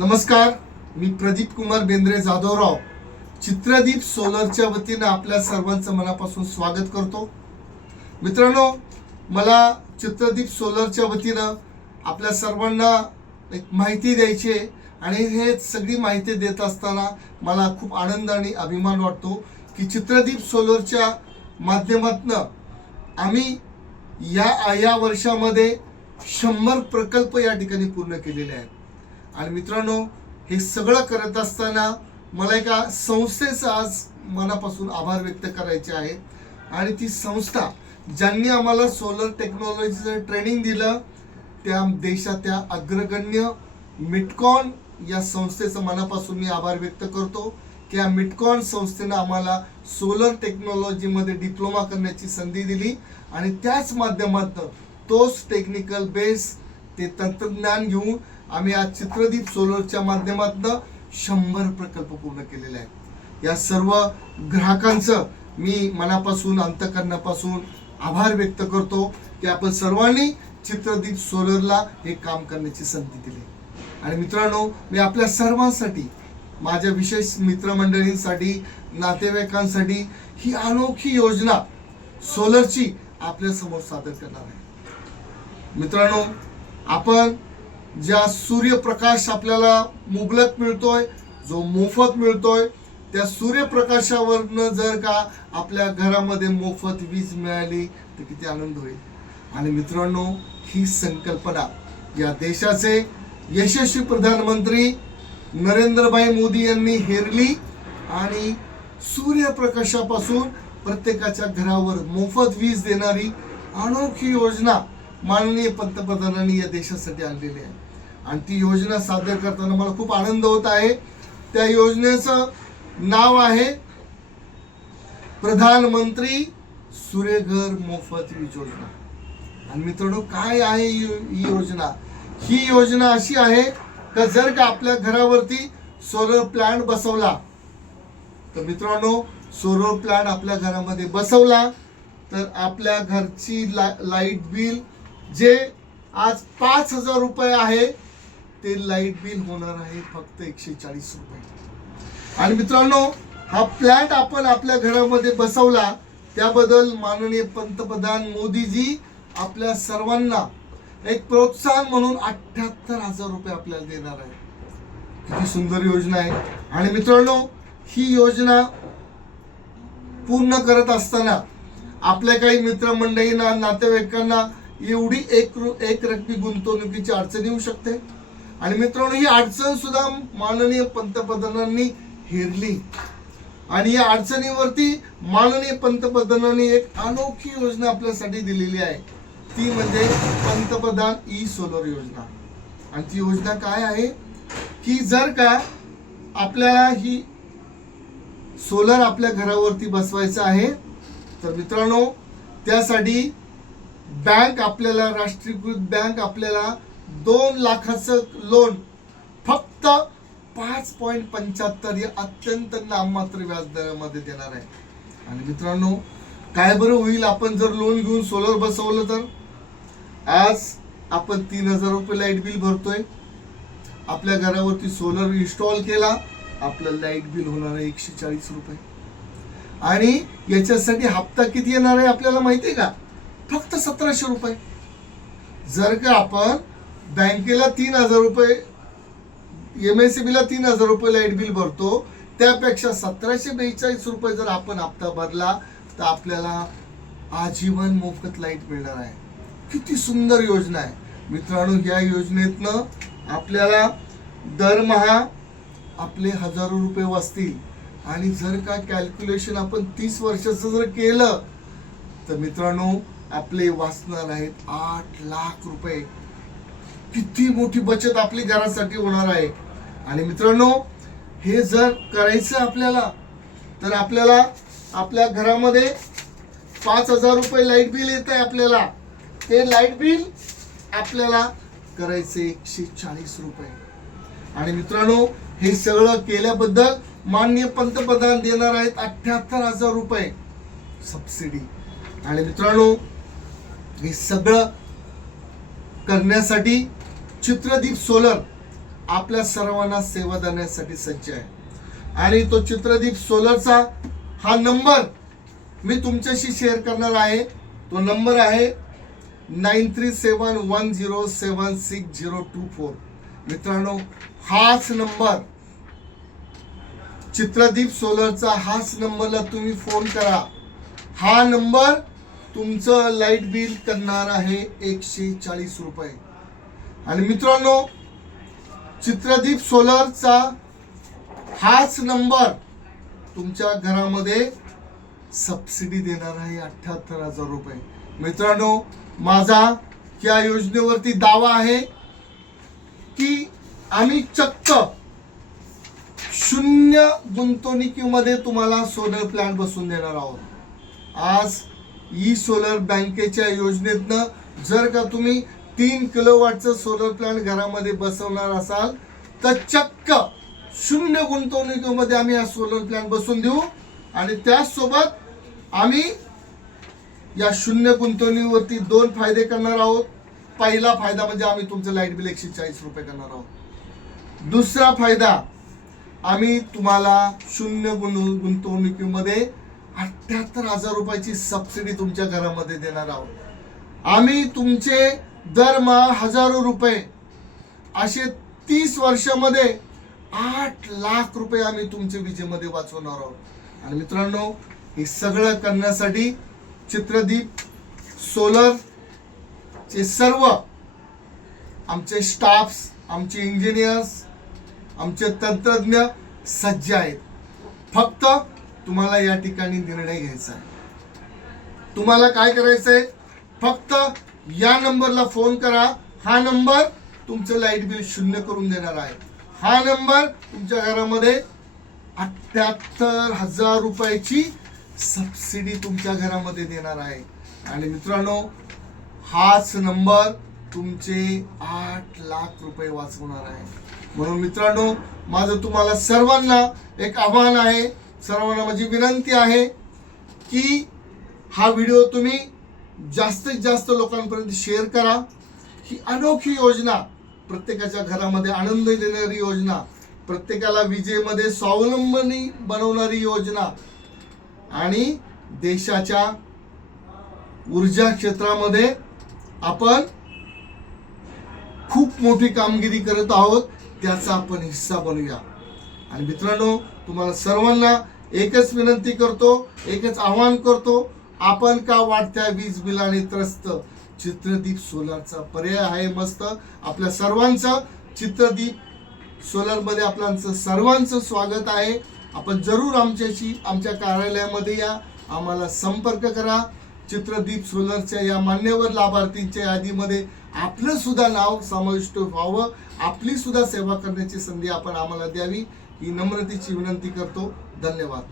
नमस्कार, मी प्रदीप कुमार बेंद्रे जाधवराव चित्रदीप सोलरच्या वतीने आपल्या सर्वांचं मनापासून स्वागत करतो। मित्रांनो, मला चित्रदीप सोलरच्या वतीने आपल्या सर्वांना एक माहिती द्यायची आहे आणि हे सगळी माहिती देत असताना मला खूप आनंद आणि अभिमान वाटतो की चित्रदीप सोलरच्या माध्यमातून आम्ही या वर्षामध्ये 100 प्रकल्प या ठिकाणी पूर्ण केलेले आहेत। आणि मित्रांनो, हे सगळं करत असताना मला एका संस्थेचा आज मनापासून आभार व्यक्त करायचे आहे। आणि ती संस्था ज्यांनी आम्हाला सोलर टेक्नॉलॉजीचं ट्रेनिंग दिलं त्या देशाच्या अग्रगण्य मिटकॉन या संस्थेचं मनापासून मी आभार व्यक्त करतो की या मिटकॉन संस्थेनं आम्हाला सोलर टेक्नॉलॉजीमध्ये डिप्लोमा करण्याची संधी दिली आणि त्याच माध्यमातून तोच टेक्निकल बेस ते तंत्रज्ञान घेऊन आम्ही आज चित्रदीप सोलरच्या माध्यमातून 100 प्रकल्प पूर्ण केलेले आहेत। या सर्व ग्राहकांचं मी मनापासून अंतःकरणापासून आभार व्यक्त करतो की आपण सर्वांनी चित्रदीप सोलरला हे काम करण्याची संधी दिली। आणि मित्रांनो, मी आपल्या सर्वांसाठी, माझ्या विशेष मित्रमंडळींसाठी, नातेवाईकांसाठी ही अनोखी योजना सोलरची आपल्या समोर सादर करणार आहे। मित्रांनो, आपण ज्या सूर्यप्रकाश आपल्याला मुबलक मिळतोय, जो मोफत मिळतोय, त्या सूर्यप्रकाशावरनं जर का आपल्या घरामध्ये मोफत वीज मिळाली तर किती आनंद होईल। आणि मित्रांनो, ही संकल्पना या देशाचे यशस्वी प्रधानमंत्री नरेंद्रभाई मोदी यांनी हेरली आणि सूर्यप्रकाशापासून प्रत्येकाच्या घरावर मोफत वीज देणारी अनोखी योजना माननीय पंतप्रधानांनी या देशासाठी आणलेली आहे। आणि ती योजना सादर करताना मला खूप आनंद होत आहे। त्या योजनेचं नाव आहे प्रधानमंत्री सूर्यघर मोफत वीज योजना। आणि मित्रांनो, काय आहे ही योजना? ही योजना अशी आहे की जर का आपल्या घरावरती सोलर प्लांट बसवला तर मित्रांनो, सोलर प्लांट आपल्या घरामध्ये बसवला तर आपल्या घरची लाईट बिल जे आज 5,000 रुपये आहे ते लाईट बिल होणार आहे फक्त 140 रुपये। आणि मित्रांनो, हा प्लॅन्ट आपण आपल्या घरामध्ये बसवला त्याबद्दल माननीय पंतप्रधान मोदीजी आपल्या सर्वांना एक प्रोत्साहन म्हणून 78,000 रुपये आपल्याला देणार आहे। किती सुंदर योजना आहे। आणि मित्रांनो, ही योजना पूर्ण करत असताना आपल्या काही मित्रमंडळींना, नातेवाईकांना एवढी एक रकमी गुंतवणुकीची अडचण येऊ शकते। आणि मित्रांनो, ही अडचण सुद्धा माननीय पंतप्रधानांनी हेरली आणि या अडचणीवरती माननीय पंतप्रधानांनी एक अनोखी योजना आपल्यासाठी दिलेली आहे, ती म्हणजे पंतप्रधान ई सोलर योजना। आणि ती योजना काय आहे की जर का आपल्याला ही सोलर आपल्या घरावरती बसवायचं आहे तर मित्रांनो, त्यासाठी बँक आपल्याला, राष्ट्रीयकृत बँक आपल्याला 2 लाखाचं लोन फक्त 5.75 या अत्यंत नाममात्र व्याजदरामध्ये देणार आहे। आणि मित्रांनो, काय बरं होईल आपण जर लोन घेऊन सोलर बसवलं तर? आज आपण 3,000 रुपये लाईट बिल भरतोय, आपल्या घरावरती सोलर इन्स्टॉल केला, आपलं लाईट बिल होणार आहे 140 रुपये। आणि याच्यासाठी हप्ता किती येणार आहे आपल्याला माहिती आहे का? फक्त 1700 रुपये। जर का आपण बँकेला 3,000 रुपये, MSEB ला 3,000 रुपये लाईट बिल भरतो, त्यापेक्षा 1742 रुपये जर आपण हप्ता भरला तर आपल्याला आजीवन मोफत लाईट मिळणार आहे। किती सुंदर योजना आहे मित्रांनो। या योजनेतनं आपल्याला दरमहा आपले हजारो रुपये वाचतील। आणि जर का कॅल्क्युलेशन आपण 30 वर्षाचं जर केलं तर मित्रांनो, आपले वाचणार आहेत 8 लाख रुपये। किती मोठी बचत आपली घरासाठी होणार आहे। आणि मित्रांनो, हे जर करायचं आपल्याला तर आपल्याला आपल्या घरामध्ये 5,000 रुपये लाईट बिल येत आहे आपल्याला, ते लाईट बिल आपल्याला करायचे 140 रुपये। आणि मित्रांनो, हे सगळं केल्याबद्दल माननीय पंतप्रधान देणार आहेत 78,000 रुपये सबसिडी। आणि मित्रांनो, हे सगळं करण्यासाठी चित्रदीप सोलर आपल्या सर्वांना सेवा देण्यासाठी सज्ज आहे. आणि तो चित्रदीप सोलरचा हा नंबर मी तुमच्याशी शेअर करणार आहे. तो नंबर आहे 9371076024. मित्रांनो, हाच नंबर चित्रदीप सोलरचा, हाच नंबरला तुम्ही फोन करा. हा नंबर तुमचं लाईट बिल करणार आहे 140 रुपये. आणि मित्रांनो, चित्रदीप सोलरचा हाच नंबर तुमच्या घरामध्ये सबसिडी देणार आहे 78,000 रुपये. मित्रांनो, माझा या योजनेवरती दावा आहे की आम्ही चक्क 0 गुंतवणुकीमध्ये तुम्हाला सोलर प्लॅन बसवून देणार आहोत. आज ई सोलर बँकेच्या योजनेतनं जर का तुम्ही 3 किलोवॅटचं सोलर प्लॅन घरामध्ये बसवणार असाल तर चक्क 0 गुंतवणुकीमध्ये आम्ही हा सोलर प्लॅन बसवून देऊ. आणि त्याचसोबत आम्ही या 0 गुंतवणुकीवरती 2 फायदे करणार आहोत. पहिला फायदा म्हणजे आम्ही तुमचं लाईट बिल 140 रुपये करणार आहोत. दुसरा फायदा, आम्ही तुम्हाला 0 गुंतवणुकीमध्ये 78,000 रुपयाची सबसिडी तुमच्या घरामध्ये देणार आहोत. आम्ही तुमचे दरमहा हजारो रुपये असे 30 वर्षामध्ये 8 लाख रुपये आम्ही तुमच्या विजेमध्ये वाचवणार आहोत. आणि मित्रांनो, हे सगळं करण्यासाठी चित्रदीप सोलरचे सर्व आमचे स्टाफ्स, आमचे इंजिनियर्स, आमचे तंत्रज्ञ सज्ज आहेत. फक्त तुम्हाला या ठिकाणी निर्णय घ्यायचा आहे. तुम्हाला काय करायचंय, फक्त या नंबरला फोन करा. हा नंबर तुमचं लाईट बिल 0 करून देणार आहे. हा नंबर तुमच्या घरामध्ये 78,000 रुपयाची सबसिडी तुमच्या घरामध्ये देणार आहे. आणि मित्रांनो, हाच नंबर तुमचे 8 लाख रुपये वाचवणार आहे. म्हणून मित्रांनो, माझं तुम्हाला सर्वांना एक आव्हान आहे, सर्वांना माझी विनंती आहे की हा व्हिडिओ तुम्ही जास्तीत जास्त लोकांपर्यंत शेअर करा. ही अनोखी योजना, प्रत्येकाच्या घरामध्ये आनंद देणारी योजना, प्रत्येकाला विजेमध्ये स्वावलंबनी बनवणारी योजना आणि देशाच्या ऊर्जा क्षेत्रामध्ये आपण खूप मोठी कामगिरी करत आहोत, त्याचा आपण हिस्सा बनूया. आणि मित्रांनो, तुम्हाला सर्वांना एकच विनंती करतो, एकच आवाहन करतो, आपण का वाढत्या वीज बिलाने त्रस्त, चित्रदीप सोलरचा पर्याय आहे मस्त. आपल्या सर्वांचं चित्रदीप सोलरमध्ये आपल्याचं सर्वांचं स्वागत आहे. आपण जरूर आमच्याशी आमच्या कार्यालयामध्ये या, आम्हाला संपर्क करा. चित्रदीप सोलरच्या या मान्यवर लाभार्थींच्या यादीमध्ये आपलं सुद्धा नाव समाविष्ट व्हावं, आपली सुद्धा सेवा करण्याची संधी आपण आम्हाला द्यावी, ही नम्रतेची विनंती करतो. धन्यवाद.